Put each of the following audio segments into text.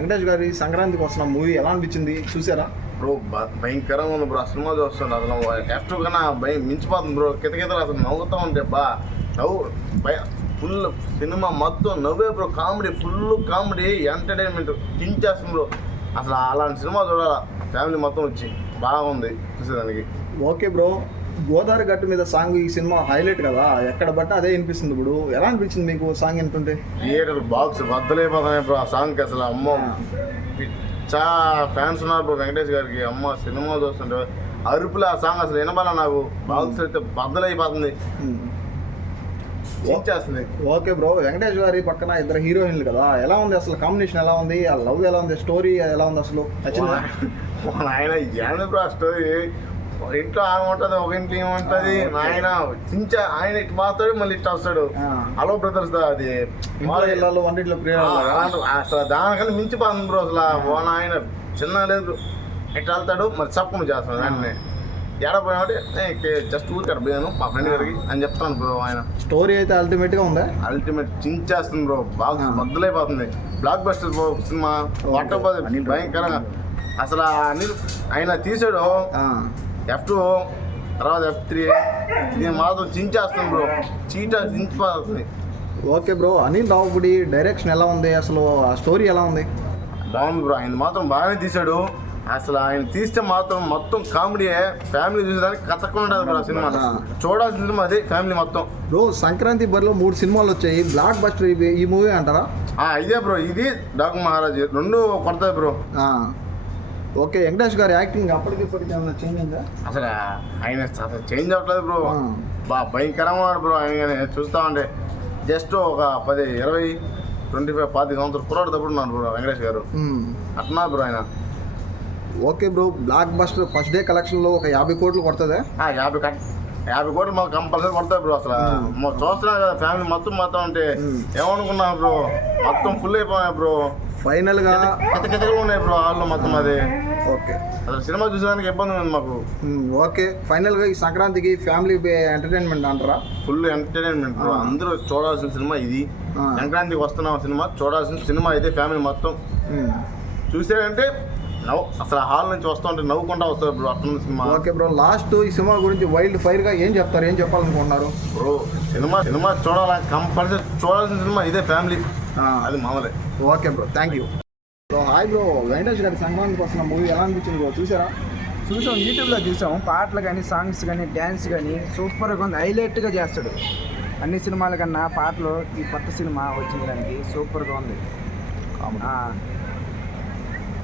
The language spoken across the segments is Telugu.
వెంకటేష్ గారి సంక్రాంతికి వస్తున్న మూవీ ఎలా అనిపించింది చూసారా బ్రో? భయంకరంగా ఉంది బ్రో. సినిమా చూస్తుండే అసలు యాక్టివ్ కన్నా భయం మించిపోతుంది బ్రో. కితకితలు అసలు నవ్వుతూ ఉంటే నవ్వు ఫుల్ సినిమా మొత్తం నవ్వే bro. Comedy full comedy entertainment కించేస్తుంది బ్రో. అసలు అలాంటి సినిమా చూడాలా ఫ్యామిలీ మొత్తం వచ్చి బాగుంది చూసేదానికి. ఓకే బ్రో, గోదావరి గట్టు మీద సాంగ్ ఈ సినిమా హైలైట్ కదా, ఎక్కడ బట్ట అదే వినిపిస్తుంది. ఇప్పుడు ఎలా అనిపించింది మీకు సాంగ్ వింటుంటే? థియేటర్ బాక్స్ బద్దలైపోతున్నాయి బ్రో ఆ సాంగ్కి. అసలు అమ్మ చాలా ఫ్యాన్స్ ఉన్నారు బ్రో వెంకటేష్ గారికి. అమ్మ సినిమా చూస్తుంటే అరుపులు ఆ సాంగ్ అసలు వినబాల నాకు. బాక్స్ అయితే బద్దలైపోతుంది, చేస్తుంది. ఓకే బ్రో, వెంకటేష్ గారి పక్కన ఇద్దరు హీరోయిన్లు కదా, ఎలా ఉంది అసలు కాంబినేషన్? ఎలా ఉంది ఆ లవ్? ఎలా ఉంది స్టోరీ? ఎలా ఉంది అసలు? ఆయన ఏంది బ్రో ఆ స్టోరీ? ఒక ఇంట్లో ఆమె ఉంటుంది, ఒక ఇంట్లో ఏముంటది. ఆయన ఆయన ఇటు మాత్రమే మళ్ళీ ఇట్లా వస్తాడు. హలో బ్రదర్స్ అది అసలు దానికన్నా మించిపోతుంది బ్రో. అసలు ఆయన చిన్న లేదు ఇట్లా వెళ్తాడు, మరి చప్పని చేస్తాడు. వెంటనే ఏడపోయినాడు జస్ట్ ఊరికాడు పోయాను మా ఫ్రెండ్ గారికి అని చెప్తాను బ్రో. ఆయన స్టోరీ అయితే అల్టిమేట్ గా ఉందా? అల్టిమేట్ చించేస్తుంది బ్రో. బాగా బద్దలైపోతుంది. బ్లాక్ బస్టర్ సినిమా పట్టకపోతే భయంకరంగా. అసలు ఆయన తీసాడు F2 తర్వాత F3 ఇది మాత్రం చించేస్తుంది బ్రో. చించిపోతుంది. Okay bro, Anil Ravipudi direction ఎలా ఉంది అసలు? ఆ స్టోరీ ఎలా ఉంది? బాగుంది బ్రో. ఆయన మాత్రం బాగానే తీశాడు. అసలు ఆయన తీస్తే మాత్రం మొత్తం కామెడీయే. ఫ్యామిలీ చూసేదానికి కథకుండా బ్రో సినిమా. చూడాల్సిన సినిమా అది ఫ్యామిలీ మొత్తం. బ్రో సంక్రాంతి బరిలో 3 సినిమాలు వచ్చాయి, బ్లాక్ బస్టర్ ఈ మూవీ అంటారా? ఇదే బ్రో. ఇది డాక్ మహారాజ్ రెండు కొడతాయి బ్రో. ఓకే, వెంకటేష్ గారి యాక్టింగ్ అప్పటికి ఇప్పటికి ఏమైనా చేంజ్ అయిందా? అసలు ఆయన అసలు చేంజ్ అవ్వట్లేదు బ్రో. భయంకరంగా ఉన్నాడు బ్రో. ఆయన చూస్తా ఉంటే జస్ట్ ఒక 10, 20, 25, 40 సంవత్సరాలు కుర్రాడు తప్పుడు ఉన్నాడు బ్రో వెంకటేష్ గారు. అట్లా బ్రో ఆయన. Okay bro, block buster first day కలెక్షన్లో ఒక 50 కోట్లు కొడుతుందా? 50 కోట్లు మాకు కంపల్సరీ కొడతాయి బ్రో. అసలు చూస్తున్నాం కదా ఫ్యామిలీ మొత్తం అంటే ఏమనుకున్నాం బ్రో, మొత్తం ఫుల్ అయిపోయినాయి బ్రో. ఫైనల్ గా కితకితలు ఉన్నాయి బ్రో హాల్లో మొత్తం. అది ఓకే, అసలు సినిమా చూసేదానికి ఇబ్బంది ఉంది మాకు. ఓకే, ఫైనల్ గా ఈ సంక్రాంతికి ఫ్యామిలీ ఎంటర్టైన్మెంట్ అంటారా? Full entertainment bro. అందరూ చూడాల్సిన సినిమా ఇది. సంక్రాంతికి వస్తున్న సినిమా చూడాల్సిన సినిమా అయితే ఫ్యామిలీ మొత్తం చూసారంటే అసలు హాల్ నుంచి వస్తూ ఉంటే నవ్వుకుంటా వస్తారు బ్రో. అట్లా సినిమా. ఓకే బ్రో, లాస్ట్ ఈ సినిమా గురించి వైల్డ్ ఫైర్ గా ఏం చెప్తారు? ఏం చెప్పాలనుకుంటున్నారు బ్రో? సినిమా చూడాలి, కంపల్సరీ చూడాల్సిన సినిమా ఇదే ఫ్యామిలీ. అది మామూలే. Okay bro, thank you bro. Hi bro, Venkatesh గారి సంక్రాంతికి వస్తున్న మూవీ ఎలా అనిపించింది బ్రో? చూసారా? చూసాం, యూట్యూబ్లో చూసాం. పాటలు కానీ సాంగ్స్ కానీ డ్యాన్స్ కానీ సూపర్గా ఉంది. హైలైట్గా చేస్తాడు. అన్ని సినిమాల కన్నా పాటలు ఈ కొత్త సినిమా వచ్చిన దానికి సూపర్గా ఉంది.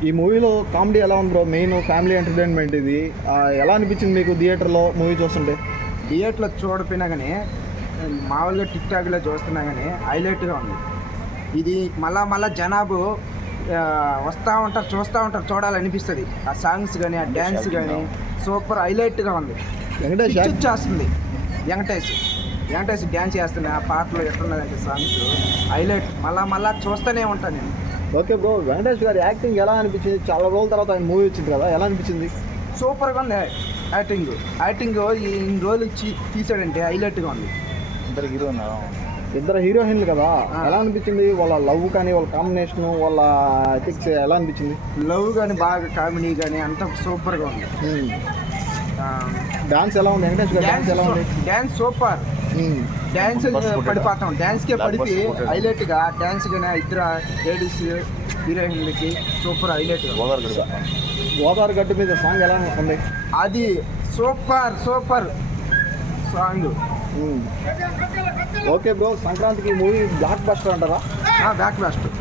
ఈ మూవీలో కామెడీ ఎలా ఉంది బ్రో? మెయిన్ ఫ్యామిలీ ఎంటర్టైన్మెంట్ ఇది. ఎలా అనిపించింది మీకు థియేటర్లో మూవీ చూస్తుంటే? థియేటర్లో చూడపోయినా కానీ మామూలుగా టిక్ టాక్లో చూస్తున్నా కానీ హైలైట్గా ఉంది. ఇది మళ్ళా జనాభా వస్తూ ఉంటారు, చూస్తూ ఉంటారు, చూడాలనిపిస్తుంది. ఆ సాంగ్స్ కానీ ఆ డ్యాన్స్ కానీ సూపర్ హైలైట్గా ఉంది. వెంకటేష్ చేస్తుంది. వెంకటేష్ డ్యాన్స్ చేస్తుంది. ఆ పాటలో ఎట్లున్నదంటే సాంగ్స్ హైలైట్. మళ్ళా చూస్తూనే ఉంటాను నేను. ఓకే బ్రో, వెంకటేష్ గారి యాక్టింగ్ ఎలా అనిపించింది? చాలా రోజుల తర్వాత ఆయన మూవీ వచ్చింది కదా, ఎలా అనిపించింది? సూపర్గా ఉంది యాక్టింగ్. ఈ రోజులు తీసాడంటే హైలైట్గా ఉంది. ఇద్దరు హీరోయిన్లు కదా, ఎలా అనిపించింది? వాళ్ళ లవ్ కానీ వాళ్ళ కాంబినేషన్ వాళ్ళ ఎథిక్స్ ఎలా అనిపించింది? లవ్ కానీ బాగా కామెడీ కానీ అంతా సూపర్గా ఉంది. డాన్స్ ఎలా ఉంది? వెంకటేష్ గారి డాన్స్ ఎలా ఉంది? Dance super. డ్యాన్స్ పడిపోతాం, డ్యాన్స్కే పడిపి హైలైట్గా డ్యాన్స్ కానీ ఇద్దరు లేడీస్ హీరోయిన్లకి సూపర్ హైలైట్. గోదావరి గట్టు మీద సాంగ్ ఎలా ఉంది? అది సూపర్ సాంగ్. ఓకే బ్రో, సంక్రాంతికి మూవీ బ్లాక్ బస్టర్ అంటారా? Block buster.